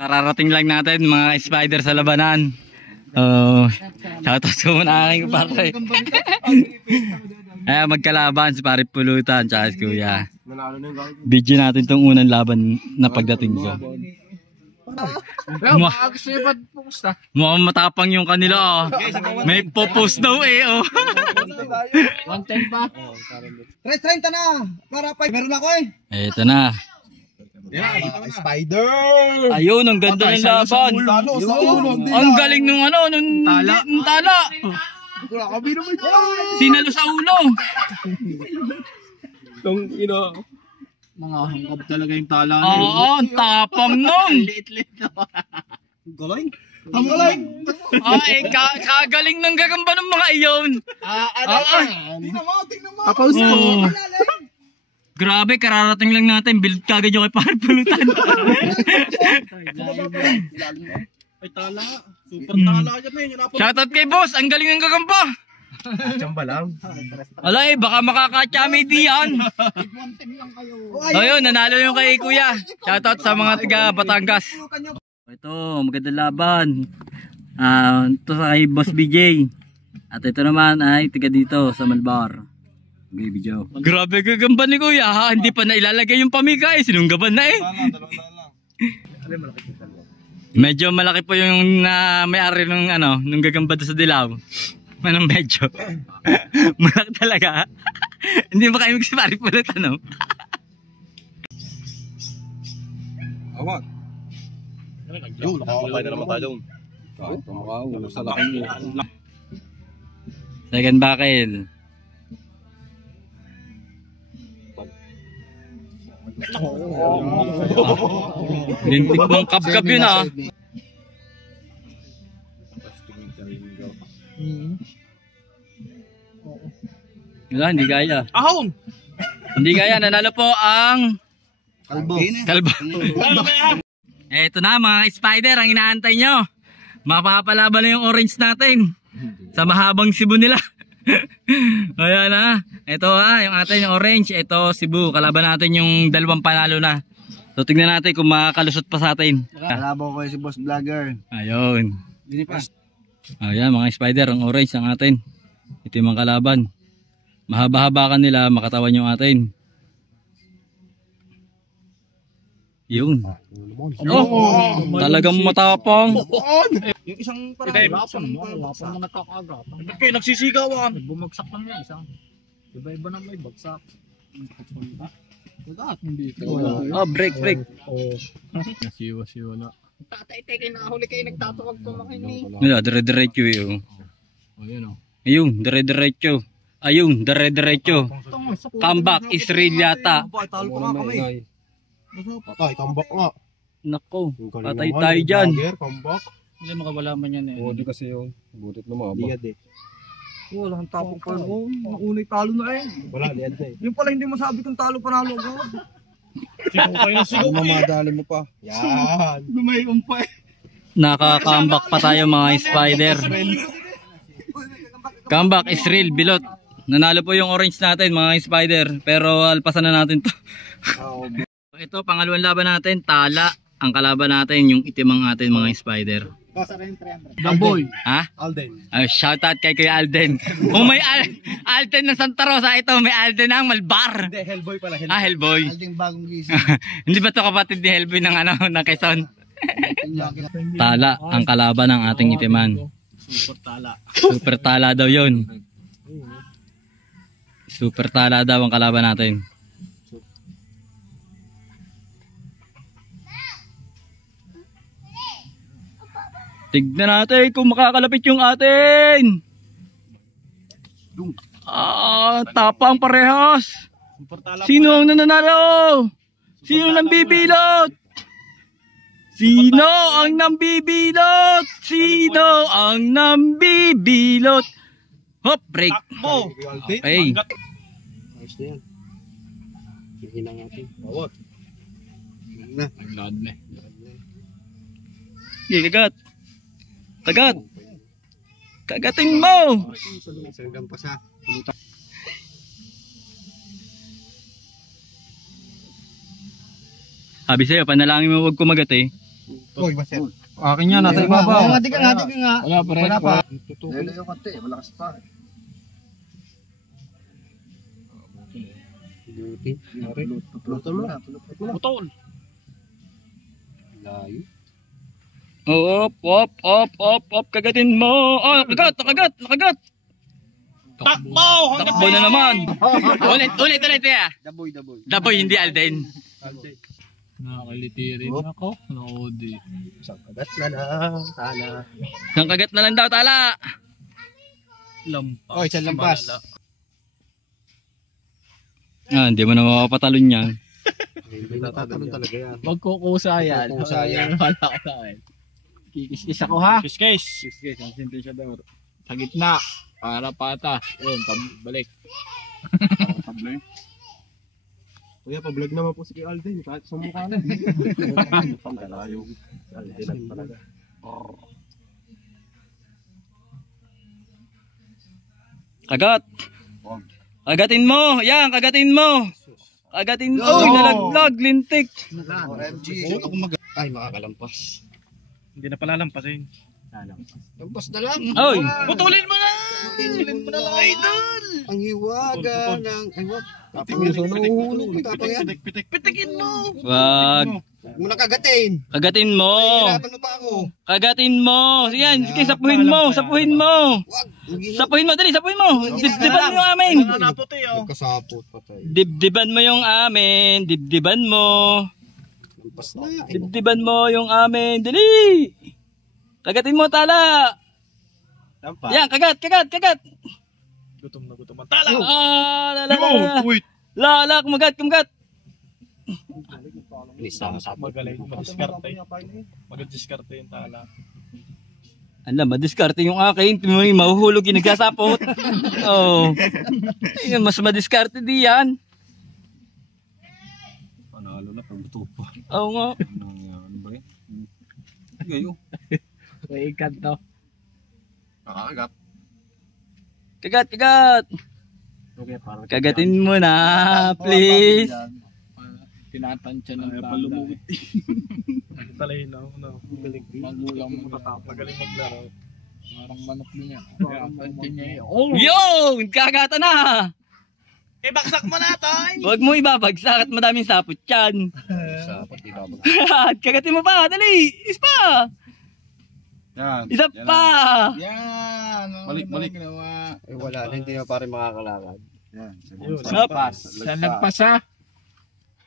Kararating lang natin mga spider sa labanan. Shoutout ko muna aking kapatid. Magkalaban si Pare Pulutan tsaka si Kuya. Video natin tong unang laban na pagdating ko. Mukhang matapang yung kanila. May popost daw eh. 110 pa. 330 na. Para pa. Meron ako eh. Ito na. Spider! Ayun, ang ganda ng laban. Ang galing nung tala. Sinalo sa ulo. Mga hangkab talaga yung tala. Oo, ang tapang nun. Galing. Ang galing. Kagaling ng gagamba ng mga iyon. Tingnan mo. Tapos mo. Grabe, kararating lang natin. Build kagad yung kay Pare Pulutan. Ay tala. Super tala yan eh. Shoutout kay boss. Ang galing ng gagamba. Chamba lang. Wala baka makakatsami diyan. Ayun, nanalo yung kay Kuya. Shoutout sa mga taga Batangas. Ito, magandang laban. Ito sa kay Boss BJ. At ito naman ay taga dito sa Malbar. Okay, video. Grabe gagamba ni Kuya ha. Hindi pa nailalagay yung pamika eh. Sinunggaban na eh. Medyo malaki po yung may-ari nung nung gagamba doon sa dilaw. Manong medyo. Malaki talaga. Hindi ba kayo si Pare Pulutan Awag. Yun, nakakabay na naman tayo doon. Kahit tumakao, sa laki niya. Second bakil. Lintik mong kap-kap yun Wala, hindi kaya. Ahon! Hindi kaya, nanalo po ang Kalbo. Eto na mga spider, ang inaantay nyo. Mapapalaban na yung orange natin sa mahabang Cebu nila. Ayan na. Ito yung atin yung orange. Ito Cebu. Kalaban natin yung dalawang panalo na. So tignan natin kung makakalusot pa sa atin. Kalaban ko si Boss Vlogger. Ayun. Ayan mga spider, ang orange ang atin. Ito yung mga kalaban. Mahaba-haba kan nila, makatawan yung atin. Yun. Talagang matapang. Yung isang parang mo nakakaagap. Ba't kayo nagsisigawan? Bumagsak lang yan isang. Iba-iba na may bagsak. Break. Nasiwa na. Tatay, kayo nakahuli kayo nagtatawag kumakinig. Wala, dire-diretso yun. Ayun, dire-diretso. Ayun, dire-diretso. Comeback is real yata. Talo pa nga kami. Patay, comeback nga. Nako, patay tayo dyan. Comeback. Hindi makawala man yan eh. Di kasi yun. Butit na mga ba? Wala kang tapong pa. Naunay talo na eh. Wala, liad na eh. Yung pala hindi masabi kung talo panalo ko. Sigaw kayo na sigaw. Mamadali mo pa. Yan. Gumayon pa eh. Naka-comeback pa tayo mga spider. Comeback is real, bilot. Nanalo po yung orange natin mga spider. Pero alpasan na natin to. Ito, pangalawang laban natin, tala. Ang kalaban natin, yung itim ang atin mga spider. Damboy. Ha? Alden. Shoutout kay Kuya Alden. Kung may Alden ng Santa Rosa, ito may Alden ng Malbar. Hindi, Hellboy pala. Hellboy. Alden bagong gising. Hindi ba ito kapatid ni Hellboy ng ng Quezon? Tala, ang kalaban ng ating itiman. Super tala. Super tala daw yun. Super tala daw ang kalaban natin. Tignan natin kung makakalapit yung atin. Tapang parehas. Sino ang nananalo? Sino ang bibilot? Sino ang nambibilot? Sino ang nambibilot? Hop, break. Okay. Ayos na yan. Hihina natin. Bawat. Naglad na. Kagat. Kagat. Kagating mo. Sanggang pa sa pulutan. Sabi sa'yo, panalangin mo huwag kumagat eh. Uy, baset. Akin yan, nasa ibabaw. Hati ka nga. Wala pa rin. Wala pa. Lelo yung konti, malakas pa. Pulutan mo na. Putol. Layo. Op, kagatin mo. Oh, nakagat. Takbo! Takbo na naman. Ulit ya. Daboy. Daboy, hindi Alden. Nakakaliti rin ako. Naudi. Isang kagat na lang. Tala. Isang kagat na lang daw, tala. Lampas. Oy, isang lampas. Hindi mo na mapapatalon yan. Hindi natatalon talaga yan. Magkukusa yan. Magkukusa yan. Wala ka sa akin. Kikis-kis ako ha. Kis-kis. Ang sentensya daw. Sa gitna. Para patas. Yun, pabalik. Pabalik. Kuya, pa-vlog naman po si Alden. Kahit sa mukha na. Pangalayo. Alden lang talaga. Kagat. Kagatin mo. Yan, kagatin mo. Kagatin mo. Uy, nalaglag, lintik. OMG. Ay, makakalampas. Hindi na pala lampasin. Lampas na lang. Uy. Putulin mo na! Putulin mo na lang, idol. Ang hiwaga ng... Ay, wag. Tapang yan. Nahuhulog. Tapang yan. Pitikin mo! Wag. Huwag mo na kagatin. Kagatin mo. Hirapan mo pa ako. Kagatin mo. Yan, sige, sapuhin mo. Sapuhin mo. Wag. Sapuhin mo, dali, sapuhin mo. Dibdiban mo yung amin. Naputi oh. Kasapot patay. Dibdiban mo yung amin. Dibdiban mo. Lampas na. Dibdiban mo yung amin. Dali. Kagatin mo, tala. Yan, kagat. Gutom na gutom. Tala! Lala, kumagat. Magaling. Madiskarte. Mag-diskarte yung tala. Alam, madiskarte yung akin. May mahuhulog yung nagsasapot. Oh. Ayun, mas madiskarte di yan. Panalo na, pagbuto pa. Oo nga. Ano ba yan? Gayo. May ikat to. Nakakagat. Kagat. Kagatin mo na, please. Tinatansya ng tala. Talahin na. Magulang mo na. Magaling maglaro. Parang manok niya. Tinatansya niya eh. Oh! Yun! Kagata na! Ibagsak mo na, Toy! Huwag mo ibabagsak at madaming sapot yan. Sapot, ibabag. Kagatin mo pa, dali! Isa Yan. pa! Yan! Balik. Eh, wala na. Hindi na pare makakalakad. Yan. Napas. Sa lagpas ha?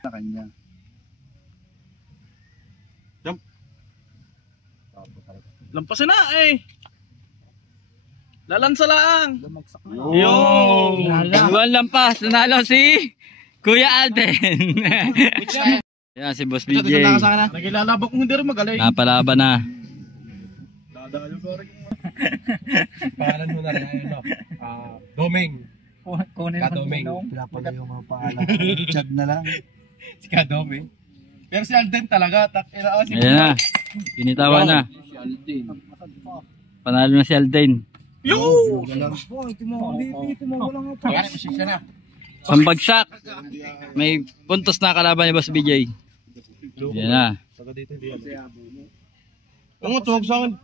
Sa kanya. Lampasin na eh! Lalansa lang! Iwan lampas, nanalo si Kuya Alden. Yan si Boss BJ. Nagilalabak mo hindi rin magaling. Napalaban na. Dadalo ko rin. Pangalan mo na rin. Doming. Kunin Kadoming. Pinapagay yung mga pangalan. Chad na lang. Si Kadoming. Pero si Alden talaga. Ayan na. Pinitawan na. Panalo na si Alden. Pambagsak. May puntos na kalaban ni Boss BJ. Yan na.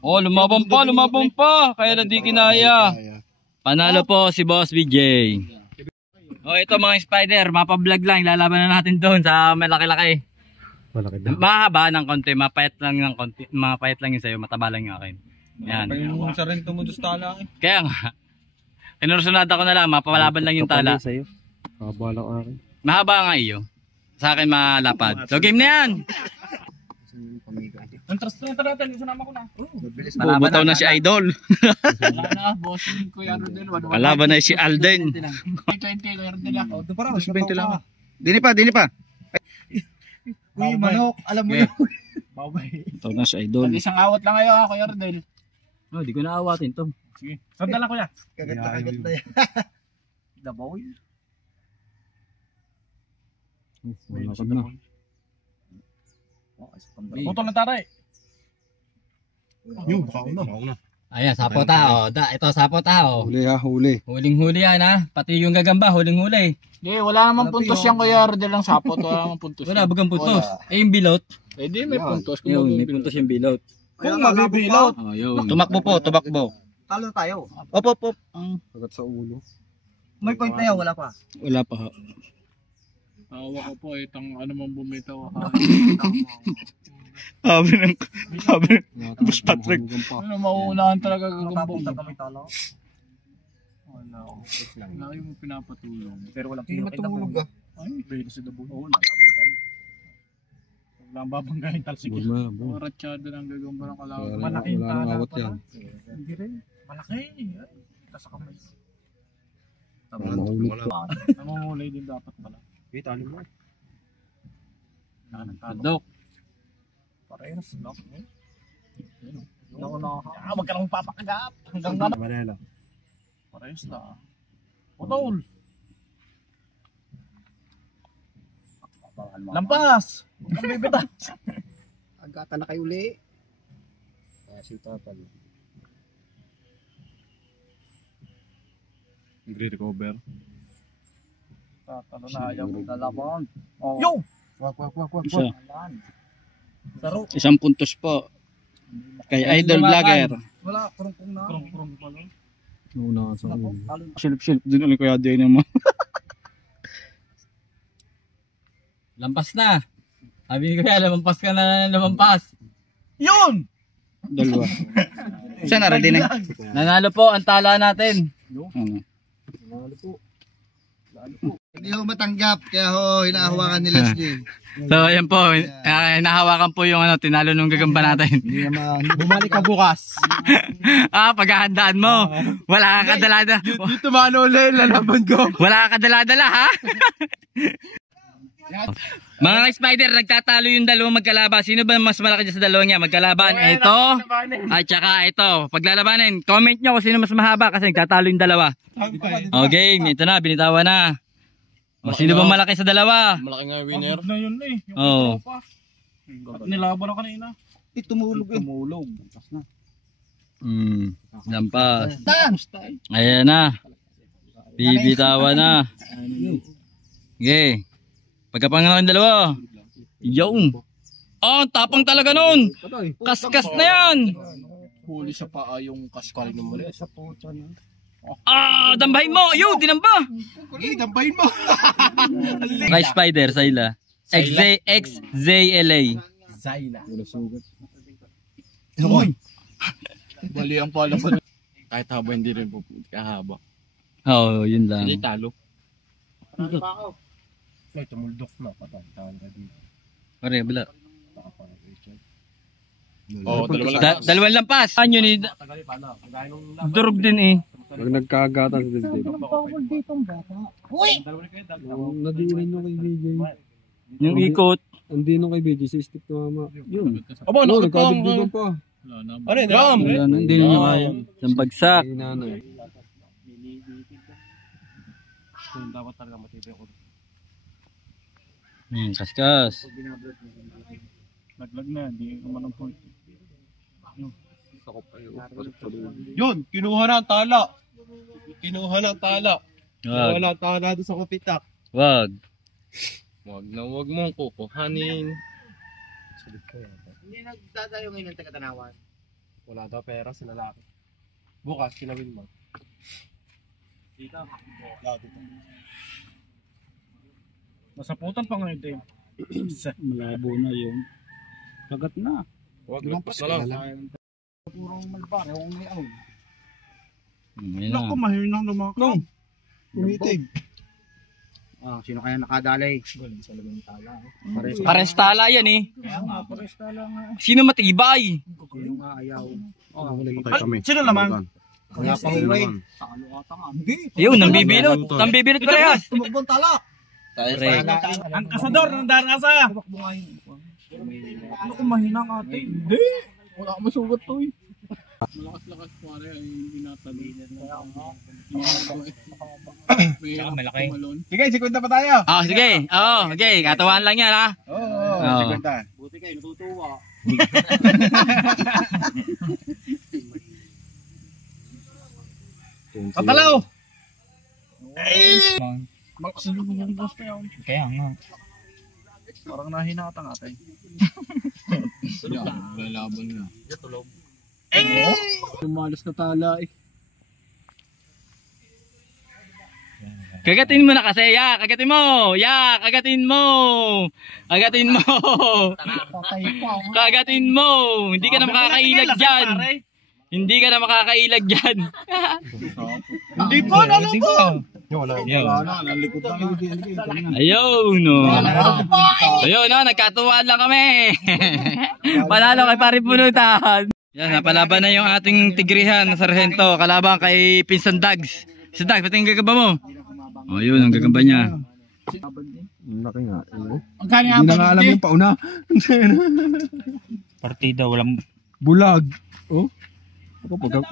Oh, lumabang pa. Kaya na di kinaya. Panalo po si Boss BJ. Oh, ito mga spider. Mapablog lang. Lalaban na natin doon sa malaki-laki. Mahaba ng konti. Mapayat lang ng konti. Mapayat lang yung sa'yo. Mataba lang yung akin. Yan. Yung sa rin tumudos tala. Kaya nga. Kinursunada ko na lang. Mapapalaban lang yung tala. Haba lang akin. Mahaba nga iyo. Sa akin malapad. So game na yan. Contrast na natin. Isunama ko na. Bubutaw na si Idol. Wala na. Bossing ko yan din. Kalaban na si Alden. 20 ko yan din lang. Doon para. 20 lang. Dili pa. Uy, manok. Alam mo yun. Babay. Butaw na si Idol. Isang awat lang kayo ako Yardel. Oh, di ko naawatin to. Sige. Sandala ko yan. Kagat na yan. The boy. Malapad na. Putol na taray. Yung, baka una. Ayan, sapo tao. Ito, sapo tao. Huli ha, huli. Huling-huli yan ha. Pati yung gagamba, huling-huli. Hindi, wala namang puntos yan Kuya Rodel ang sapot. Wala namang puntos. Wala, bagang puntos. Eh, yung bilot. Eh di may puntos. Yun, may puntos yung bilot. Kung mabibilot. Oh, yun. Tumakbo po, tumakbo. Talo tayo. Op. Agad sa ulo. May point na yun, wala pa. Wala pa. Tawa ko po, itang ano man bumitaw. Sabi Boss Patrick. Ano, mauunahan talaga gagambong. kami talo. Lagi mo pinapatulong. Pero walang pinakitulog ah. Ay, pwede sa dabo. Oo, nalabang pa eh. Huwag lang babanggahin talsik. Ratsyado ng gagamba ng kalawan. Malaking tala pala. Hindi rin. Malaki. Nasa kamay. Mahulog pa. Namumulay din dapat pala. Okay, talo mo. Dok. Parehas, no? Wag ka lang papakagat. Hanggang na. Manila. Parehas na. Putol. Lampas! Huwag kang bibita. Agatan na kayo uli. Nagre-recover. Tatalo na ayaw mo lalaban. Yo! Wag. Isa. Saro. Isang puntos po. Kay Idol Vlogger. Wala, kurong na. Krong pala. Una sa ulo. Silip din ulit kuya din naman. Lampas na. Sabi ko kaya lumampas ka na lumampas. Yun! Dalawa. Saan na rin eh? Nanalo po ang tala natin. Hindi ho matanggap, kaya ho hinahawakan ni Leslie. So ayan po, nahawakan po yung tinalo nung gagamba natin. Hindi naman. Bumalik ka bukas. Paghahandaan mo. Wala kang kadala-dala. Dito mano ulit, lalaban ko. Wala kang kadala-dala ha. Mga spider, nagtatalo yung dalawang magkalaban. Sino ba mas malaki dyan sa dalawang niya? Magkalaban. Ito at saka ito. Paglalabanin, comment nyo kung sino mas mahaba kasi nagtatalo yung dalawa. Okay, ito na, binitawan na. O, sino ba malaki sa dalawa? Malaki nga winner. Na yun eh. Oo. Nilaban na kanina. Tumulog eh. Lampas. Ayan na. Bibitawan na. Okay. Pagkapangalan ng dalawa. Yun. Oh, tapang talaga nun. Kaskas na yan. Huli sa paa yung kaskalin mo rin. Dambahin mo. Yun, dinamba. Okay, dampahin mo. Kay Spider, Sayla. XZLA. Zayla. Wala sugat. Bali ang pala pa. Kahit haba hindi rin po kahaba. Oo, yun lang. Hindi talo. Ay, tumuldok na. Patang ka dito. Pare, bala. Oo, Dalawang lampas. Ano yun eh? Durog din eh. Pag nagkagatan sa dito. Nadiinan nyo kay BJ. Yung ikot. Hindi nung kay BJ, si stick na mama. Yun. Aba, Nagkadugdugan pa. Ano yun? Hindi nyo kaya. Yung bagsak. Ay, nanay. Dapat talaga matibay ako. Kaskas. Laglag na, hindi ko man ang point. Yun, kinuha na ang tala. Kinuha na ang tala. Wag. Wala tala doon sa kupitak. Wag. Wag mong kukuhanin. Hindi nagdadayo ngayon ng taga-tanawan. Wala daw pera sa lalaki. Bukas, kilawin mo. Dito. Masaputan pa nga ito. Malabo na yung kagat na. Huwag lampas na lang. Purong malbar, yung may aw. Ayun na. Mahinang lumakang. Umitig. Sino kaya nakadalay? Pares tala yan eh. Kaya nga, pares tala nga. Sino matibay? Sino nga ayaw? Sino naman? Wala pa huway. Yun, nambibilot. Nambibilot parehas. Tumagbong tala. Ang kasador ng darasa. Ano kung mahinang ate? Hindi. Wala ka masugot to eh. Malakas-lakas pare ay binatalo. Tsaka malaki. Sige, 50 pa tayo. Sige. Oo, okay. Katawan lang yan ha. Oo, 50. Buti kayo natutuwa. Patalaw! Malakas na yung gusto yun. Kaya nga. Parang nahinata nga tayo. Lalaban nga. Lumalas na tala eh. Kagatin mo na kasi, ya! Kagatin mo! Ya! Kagatin mo! Kagatin mo! Kagatin mo! Hindi ka na makakailag dyan! Hindi ka na makakailag dyan! Hindi po, ano po? Ayun, no. Ayun, no. Nagkatuwaan lang kami. Panalo kay pare punutan. Yan, napalaban na yung ating tigrihan na sarhento. Kalaban kay Pinsan Dags. Si Dags, pati yung gagamba mo. O, yun, ang gagamba niya. Laki nga. Hindi na nga alam yung pauna. Partida, walang... Bulag. Oh? Ako pag...